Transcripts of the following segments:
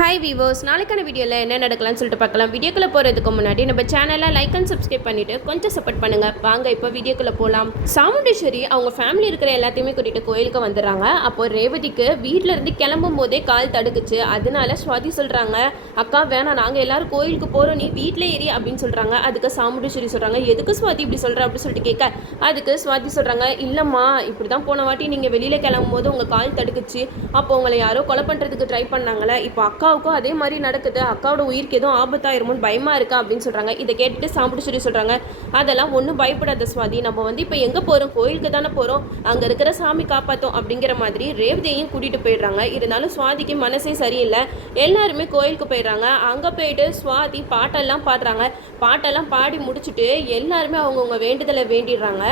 Hi viewers, நாளைக்கான வீடியோவில் என்ன நடக்கலாம்னு சொல்லிட்டு பார்க்கலாம். வீடியோக்குள்ளே போகிறதுக்கு முன்னாடி நம்ம சேனலை லைக் அண்ட் சப்ஸ்கிரைப் பண்ணிவிட்டு கொஞ்சம் சப்போர்ட் பண்ணுங்கள். வாங்க இப்போ வீடியோக்குள்ளே போகலாம். சாமுண்டீஸ்வரி அவங்க ஃபேமிலி இருக்கிற எல்லாத்தையுமே கூட்டிகிட்டு கோயிலுக்கு வந்துடுறாங்க. அப்போ ரேவதிக்கு வீட்டில் இருந்து கிளம்பும் போதே கால் தடுக்குச்சு. அதனால ஸ்வாதி சொல்கிறாங்க, அக்கா வேணாம், நாங்கள் எல்லோரும் கோயிலுக்கு போகிறோம், நீ வீட்டிலே ஏறி அப்படின்னு சொல்கிறாங்க. அதுக்கு சாமுண்டீஸ்வரி சொல்கிறாங்க, எதுக்கு ஸ்வாதி இப்படி சொல்கிற அப்படின்னு சொல்லிட்டு கேட்க, அதுக்கு ஸ்வாதி சொல்கிறாங்க, இல்லைம்மா இப்படி தான் போன வாட்டி நீங்கள் வெளியில் கிளம்பும் போது உங்கள் கால் தடுக்குச்சு, அப்போ உங்களை யாரோ கொலை பண்ணுறதுக்கு ட்ரை பண்ணாங்களே, இப்போ அக்காவுக்கும் அதே மாதிரி நடக்குது, அக்காவோட உயிருக்கு எதுவும் ஆபத்தாயிருமோன்னு பயமாக இருக்கா அப்படின்னு சொல்கிறாங்க. இதை கேட்டுட்டு சாமுண்டீஸ்வரி சொல்கிறாங்க, அதெல்லாம் ஒன்றும் பயப்படாத ஸ்வாதி, நம்ம இப்போ எங்கே போகிறோம், கோயிலுக்கு தானே போகிறோம், அங்கே இருக்கிற சாமி காப்பாற்றோம் அப்படிங்கிற மாதிரி ரேவதியையும் கூட்டிகிட்டு போயிடுறாங்க. இருந்தாலும் ஸ்வாதிக்கு மனசே சரியில்லை. எல்லாருமே கோயிலுக்கு போயிடுறாங்க. அங்கே போயிட்டு ஸ்வாதி பாட்டெல்லாம் பாடுறாங்க. பாட்டெல்லாம் பாடி முடிச்சுட்டு எல்லாருமே அவங்கவுங்க வேண்டுதலை வேண்டிடுறாங்க.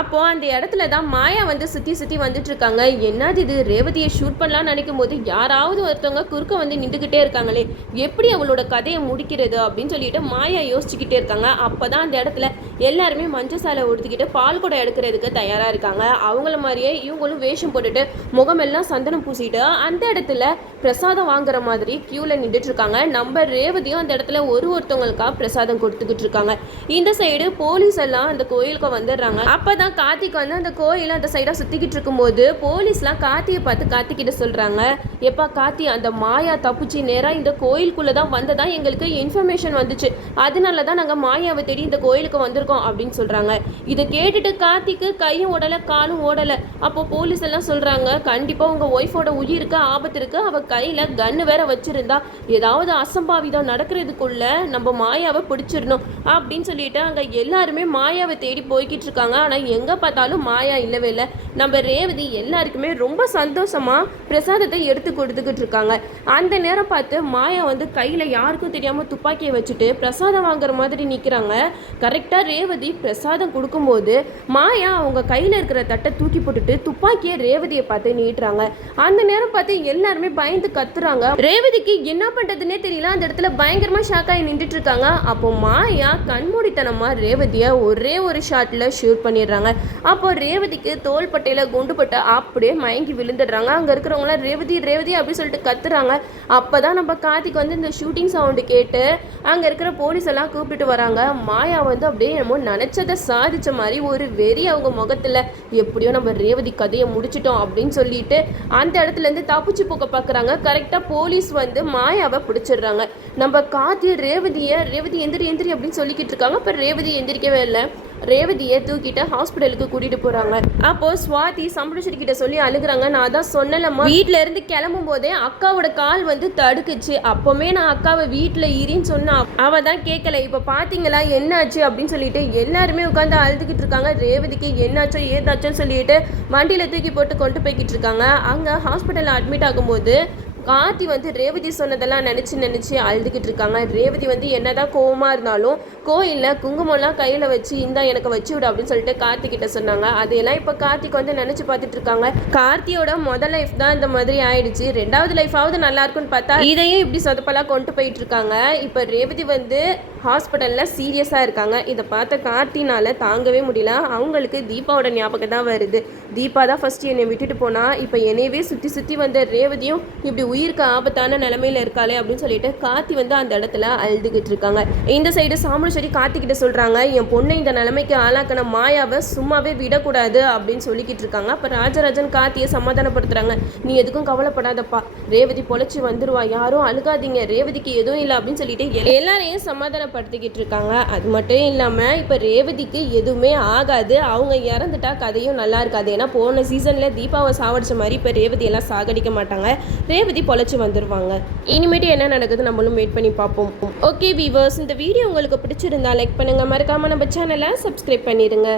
அப்போது அந்த இடத்துல தான் மாயா சுற்றி சுற்றி வந்துட்டு இருக்காங்க. என்னது இது, ரேவதியை ஷூட் பண்ணலான்னு நினைக்கும் போது யாராவது ஒருத்தவங்க குறுக்க நின்றுக்கிட்டே இருக்காங்களே, எப்படி அவளோட கதையை முடிக்கிறது அப்படின்னு சொல்லிட்டு மாயா யோசிச்சுக்கிட்டே இருக்காங்க. அப்போ தான் அந்த இடத்துல எல்லாருமே மஞ்சள் சாலை உடுத்திக்கிட்டு பால் கூட எடுக்கிறதுக்கு தயாராக இருக்காங்க. அவங்கள மாதிரியே இவங்களும் வேஷம் போட்டுட்டு முகமெல்லாம் சந்தனம் பூசிட்டு அந்த இடத்துல பிரசாதம் வாங்குற மாதிரி க்யூவில் நின்றுட்டு இருக்காங்க. நம்ம ரேவதியும் அந்த இடத்துல ஒருத்தவங்களுக்காக பிரசாதம் கொடுத்துக்கிட்டு இருக்காங்க. இந்த சைடு போலீஸ் எல்லாம் அந்த கோயிலுக்கு வந்துடுறாங்க. அப்பதான் கார்த்திக் அந்த கோயிலை அந்த சைடாக சுற்றிக்கிட்டு இருக்கும்போது போலீஸ்லாம் கார்த்தியை பார்த்து கார்த்திக்கிட்ட சொல்கிறாங்க, எப்பா கார்த்தி, அந்த மாயா தப்பிச்சு நேராக இந்த கோயிலுக்குள்ளே தான் வந்ததான் எங்களுக்கு இன்ஃபர்மேஷன் வந்துச்சு, அதனால தான் நாங்கள் மாயாவை தேடி இந்த கோயிலுக்கு வந்திருக்கோம் அப்படின்னு சொல்கிறாங்க. இதை கேட்டுட்டு கார்த்திக்கு கையும் ஓடலை காலும் ஓடலை. அப்போ போலீஸ் எல்லாம் சொல்கிறாங்க, கண்டிப்பாக உங்கள் ஒய்ஃபோட உயிருக்கு ஆபத்து இருக்குது, அவள் கையில் கன்று வேற வச்சுருந்தா ஏதாவது அசம்பாவிதம் நடக்கிறதுக்குள்ள நம்ம மாயாவை பிடிச்சிடணும் அப்படின்னு சொல்லிட்டு அங்கே எல்லாருமே மாயாவை தேடி போய்கிட்டு இருக்காங்க. ஆனால் எங்கே பார்த்தாலும் மாயா இல்லவே இல்லை. நம்ம ரேவதி எல்லாருக்குமே ரொம்ப சந்தோஷமாக பிரசாதத்தை எடுத்து கொடுத்துக்கிட்டு இருக்காங்க. அந்த நேரம் பார்த்து மாயா கையில் யாருக்கும் தெரியாமல் துப்பாக்கியை வச்சுட்டு பிரசாதம் வாங்குற மாதிரி நிற்கிறாங்க. கரெக்டாக ரேவதி பிரசாதம் கொடுக்கும்போது மாயா அவங்க கையில் இருக்கிற தட்டை தூக்கி போட்டுட்டு துப்பாக்கியை ரேவதியை பார்த்து நீட்டுறாங்க. அந்த நேரம் பார்த்து எல்லாருமே பயந்து கத்துறாங்க. ரேவதிக்கு என்ன பண்ணுறதுன்னே தெரியல. அந்த இடத்துல பயங்கரமாக ஷாக்காகி நின்றுட்டு இருக்காங்க. அப்போ மாயா கண்மூடித்தனமாக ரேவதியை ஒரே ஒரு ஷாட்டில் ஷூட் பண்ணிடுறாங்க. அப்போ ரேவதிக்கு தோள்பட்டையில் குண்டு பட்டு அப்படியே மயங்கி விழுந்துடுறாங்க. அங்கே இருக்கிறவங்களாம் ரேவதி ரேவதி அப்படின்னு சொல்லிட்டு கத்துறாங்க. அப்போ தான் நம்ம கார்த்திக் இந்த ஷூட்டிங் சவுண்டு கேட்டு அங்கே இருக்கிற போலீஸ் எல்லாம் கூப்பிட்டுட்டு வராங்க. மாயா அப்படியே நம்ம நினச்சதை சாதித்த மாதிரி ஒரு வெறி அவங்க முகத்தில், எப்படியோ நம்ம ரேவதி கதையை முடிச்சிட்டோம் அப்படின்னு சொல்லிட்டு அந்த இடத்துலேருந்து தப்பிச்சு போக்க பார்க்குறாங்க. கரெக்டாக போலீஸ் மாயாவை பிடிச்சிடுறாங்க. நம்ம கார்த்தி ரேவதி எந்திரி எந்திரி அப்படின்னு சொல்லிக்கிட்டு இருக்காங்க. இப்போ ரேவதி எந்திரிக்கவே இல்லை. ரேவதியை தூக்கிட்டு ஹாஸ்பிட்டலுக்கு கூட்டிகிட்டு போகிறாங்க. அப்போது ஸ்வாதி சாமுண்டீஸ்வரி கிட்ட சொல்லி அழுகுறாங்க, நான் தான் சொன்னலம்மா, வீட்டில் இருந்து கிளம்பும் போதே அக்காவோட கால் தடுக்குச்சு, அப்போவுமே நான் அக்காவை வீட்டில் இரின்னு சொன்னா அவள் தான் கேட்கல, இப்போ பார்த்தீங்களா என்னாச்சு அப்படின்னு சொல்லிட்டு எல்லாருமே உட்காந்து அழுதுகிட்டு இருக்காங்க. ரேவதிக்கு என்னாச்சோ ஏதாச்சோன்னு சொல்லிட்டு வண்டியில் தூக்கி போட்டு கொண்டு போய்கிட்டு இருக்காங்க. அங்கே ஹாஸ்பிட்டலில் அட்மிட் ஆகும்போது கார்த்தி ரேவதி சொன்னதெல்லாம் நினச்சி அழுதுகிட்டு இருக்காங்க. ரேவதி என்னதான் கோவமாக இருந்தாலும் கோயிலில் குங்குமம்லாம் கையில் வச்சு இந்தா எனக்கு வச்சு விடு அப்படின்னு சொல்லிட்டு கார்த்திகிட்ட சொன்னாங்க. அதையெல்லாம் இப்போ கார்த்திக் நினச்சி பார்த்துட்டு இருக்காங்க. கார்த்தியோட முதல் லைஃப் தான் இந்த மாதிரி ஆயிடுச்சு, ரெண்டாவது லைஃபாவது நல்லா இருக்குன்னு பார்த்தா இதையும் இப்படி சொதப்பெல்லாம் கொண்டு போயிட்டு இருக்காங்க. இப்போ ரேவதி ஹாஸ்பிட்டலில் சீரியஸாக இருக்காங்க. இதை பார்த்த கார்த்தினால தாங்கவே முடியல. அவங்களுக்கு தீபாவோட ஞாபகம் தான் வருது. தீபா தான் ஃபஸ்ட்டு என்னை விட்டுட்டு போனால், இப்போ என்னையவே சுற்றி சுற்றி ரேவதியும் இப்படி உயிருக்கு ஆபத்தான நிலைமையில இருக்காளே அப்படின்னு சொல்லிட்டு கார்த்தி அந்த இடத்துல அழுதுகிட்டு இருக்காங்க. இந்த சைடு சாமுண்டீஸ்வரி கார்த்திகிட்ட சொல்றாங்க, என் பொண்ணை இந்த நிலைமைக்கு ஆளாக்கின மாயாவை சும்மாவே விடக்கூடாது அப்படின்னு சொல்லிக்கிட்டு இருக்காங்க. அப்ப ராஜராஜன் கார்த்தியை சமாதானப்படுத்துறாங்க, நீ எதுக்கும் கவலைப்படாதப்பா, ரேவதி பொழைச்சி வந்துருவா, யாரும் அழுகாதீங்க, ரேவதிக்கு எதுவும் இல்லை அப்படின்னு சொல்லிட்டு எல்லாரையும் சமாதானப்படுத்திக்கிட்டு இருக்காங்க. அது மட்டும் இல்லாம இப்ப ரேவதிக்கு எதுவுமே ஆகாது, அவங்க இறந்துட்டா கதையும் நல்லா இருக்காது. ஏன்னா போன சீசன்ல தீபாவை சாவடிச்ச மாதிரி இப்ப ரேவதி எல்லாம் சாகடிக்க மாட்டாங்க, ரேவதி பொழைச்சி வந்துடுவாங்க. இனிமேட்டு என்ன நடக்குது நம்மளும் வெயிட் பண்ணி பார்ப்போம். ஓகே வீவர்ஸ், இந்த வீடியோ உங்களுக்கு பிடிச்சிருந்தா லைக் பண்ணுங்க, மறக்காம நம்ம சேனலை சப்ஸ்கிரைப் பண்ணிடுங்க.